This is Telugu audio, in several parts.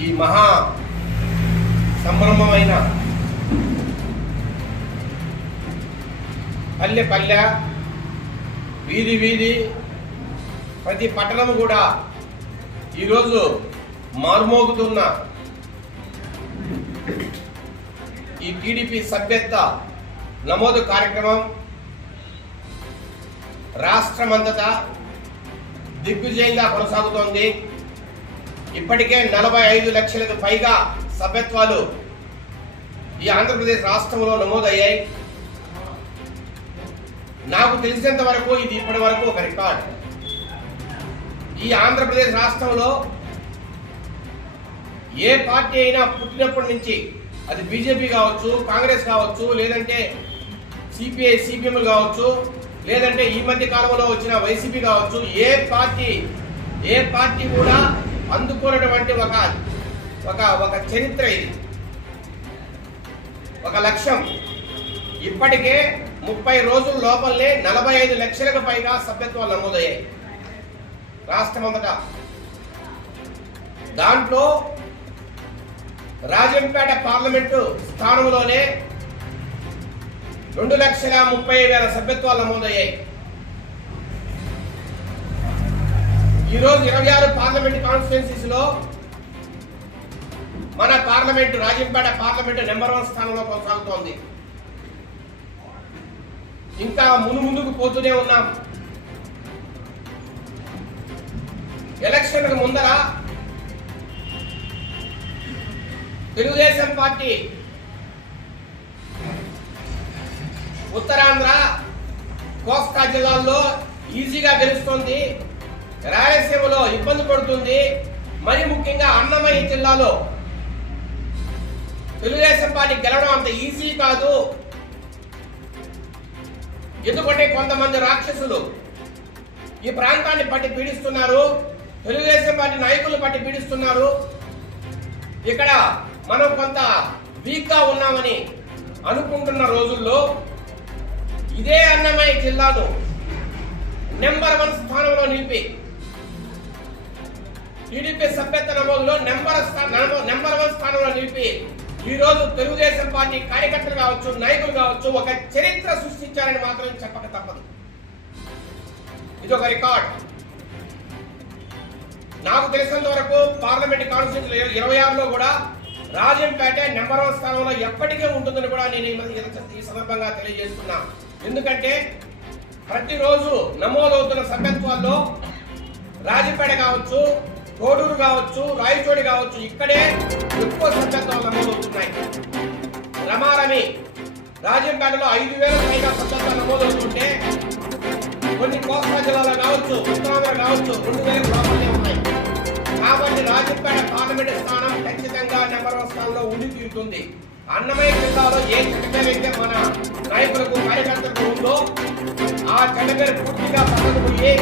ఈ మహా సంభ్రమమైన పల్లె పల్లె వీధి వీధి ప్రతి పట్టణం కూడా ఈరోజు మార్మోగుతున్న ఈ టీడీపీ సభ్యత్వ నమోదు కార్యక్రమం రాష్ట్రమంతటా దిగ్విజయంగా కొనసాగుతోంది. ఇప్పటికే 45 లక్షలకు పైగా సభ్యత్వాలు ఈ ఆంధ్రప్రదేశ్ రాష్ట్రంలో నమోదయ్యాయి. నాకు తెలిసినంత వరకు ఇది ఇప్పటి వరకు ఒక రికార్డ్. ఈ ఆంధ్రప్రదేశ్ రాష్ట్రంలో ఏ పార్టీ అయినా పుట్టినప్పటి నుంచి, అది బీజేపీ కావచ్చు, కాంగ్రెస్ కావచ్చు, లేదంటే సిపిఐ సిపిఎం కావచ్చు, లేదంటే ఈ మధ్య కాలంలో వచ్చిన వైసీపీ కావచ్చు, ఏ పార్టీ కూడా అందుకున్నటువంటి ఒక చరిత్ర, ఇది ఒక లక్ష్యం. ఇప్పటికే 30 రోజుల లోపలనే 45 లక్షలకు పైగా సభ్యత్వాలు నమోదయ్యాయి రాష్ట్రమంతటా. దాంట్లో రాజంపేట పార్లమెంటు స్థానంలోనే 2,30,000 సభ్యత్వాలు నమోదయ్యాయి. ఈరోజు 26 పార్లమెంట్ కాన్స్టిట్యున్సీస్ లో మన పార్లమెంటు రాజంపేట పార్లమెంటు నెంబర్ 1 స్థానంలో కొనసాగుతోంది. ఇంకా ముందుకు పోతూనే ఉన్నాం. ఎలక్షన్లకు ముందర తెలుగుదేశం పార్టీ ఉత్తరాంధ్ర, కోస్తా జిల్లాల్లో ఈజీగా గెలుస్తుంది, రాయలసీమలో ఇబ్బంది పడుతుంది, మరి ముఖ్యంగా అన్నమయ్య జిల్లాలో తెలుగుదేశం పార్టీ గెలవడం అంత ఈజీ కాదు. ఎందుకంటే కొంతమంది రాక్షసులు ఈ ప్రాంతాన్ని పట్టి పీడిస్తున్నారు, తెలుగుదేశం పార్టీ నాయకులను పట్టి పీడిస్తున్నారు. ఇక్కడ మనం కొంత వీక్ గా ఉన్నామని అనుకుంటున్న రోజుల్లో ఇదే అన్నమయ్య జిల్లాను నెంబర్ 1 స్థానంలో నిలిపి టీడీపీ సభ్యత్వ నమోదులో నెంబర్ 1 స్థానంలో నిలిపి ఈరోజు తెలుగుదేశం పార్టీ కార్యకర్తలు కావచ్చు, నాయకులు కావచ్చు, ఒక చరిత్ర సృష్టించారని మాత్రం చెప్పక తప్పదు. ఇది ఒక రికార్డ్. నాకు తెలిసినంత వరకు పార్లమెంట్ కాన్స్టిట్యూన్సీ 26లో కూడా రాజంపేట నెంబర్ 1 స్థానంలో ఎప్పటికే ఉంటుందని కూడా నేను ఈ సందర్భంగా తెలియజేస్తున్నా. ఎందుకంటే ప్రతిరోజు నమోదవుతున్న సభ్యత్వాల్లో రాజంపేట కావచ్చు, కోడూరు కావచ్చు, రాయచోటి కావచ్చు, ఇక్కడే ఎక్కువ సభ్యత్వాలు నమోదవుతున్నాయి. రమారమి రాజంపేటలో 5,000 పైగా సభ్యత్వాలు నమోదవుతుంటే కొన్ని కోస్తా జిల్లాలో కావచ్చు, ఉత్తరాంధ్ర కావచ్చు 2,000 లోపలనే ఉన్నాయి. కాబట్టి రాజంపేట పార్లమెంట్ స్థానం ఖచ్చితంగా నెంబర్ 1 స్థానంలో ఉండి తీరుతుంది. అన్నమయ్య జిల్లాలో ఏ చెడ్డపేరైతే మన నాయకులకు, కార్యకర్తలకు ఉందో ఆ చెడ్డపేరు పూర్తిగా పక్కకుపోయి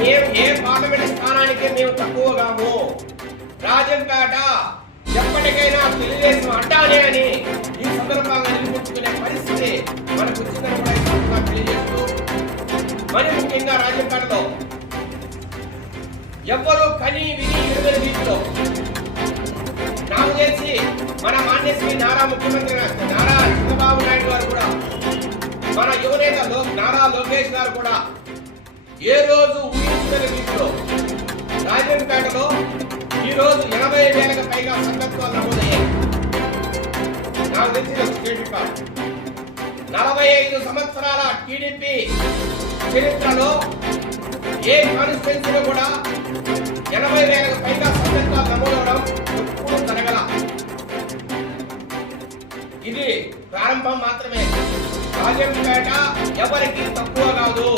మేము ఏ పార్లమెంట్ స్థానానికి మేము తక్కువగాము. రాజంపేట ఎప్పటికైనా తెలుగుదేశం అడ్డానే అని ఈ సందర్భంగా నిరూపించుకునే పరిస్థితి మనకు వచ్చిందని కూడా తెలియజేస్తూ, మరి ముఖ్యంగా రాజంపేటలో ఎవ్వరూ కని విని ఎరుగని రీతిలో నాకు తెలిసి మన మాన్యశ్రీ ముఖ్యమంత్రి నారా చంద్రబాబు నాయుడు గారు కూడా, మన యువనేత నారా లోకేష్ గారు కూడా ఏ రోజు ఊహించని రీతిలో రాజంపేటలో ఈ రోజు 80,000కు పైగా సభ్యత్వాలు నమోదయ్యాయి. నాకు తెలిసిన స్టేట్ రికార్డ్. 45 సంవత్సరాల టీడీపీ చరిత్రలో ఏ కాన్స్టిట్యున్సీలో కూడా 80,000కు పైగా సభ్యత్వాలు నమోదవడం ఎప్పుడు జరగల. ఇది ప్రారంభం మాత్రమే. రాజంపేట ఎవరికి తక్కువ కాదు.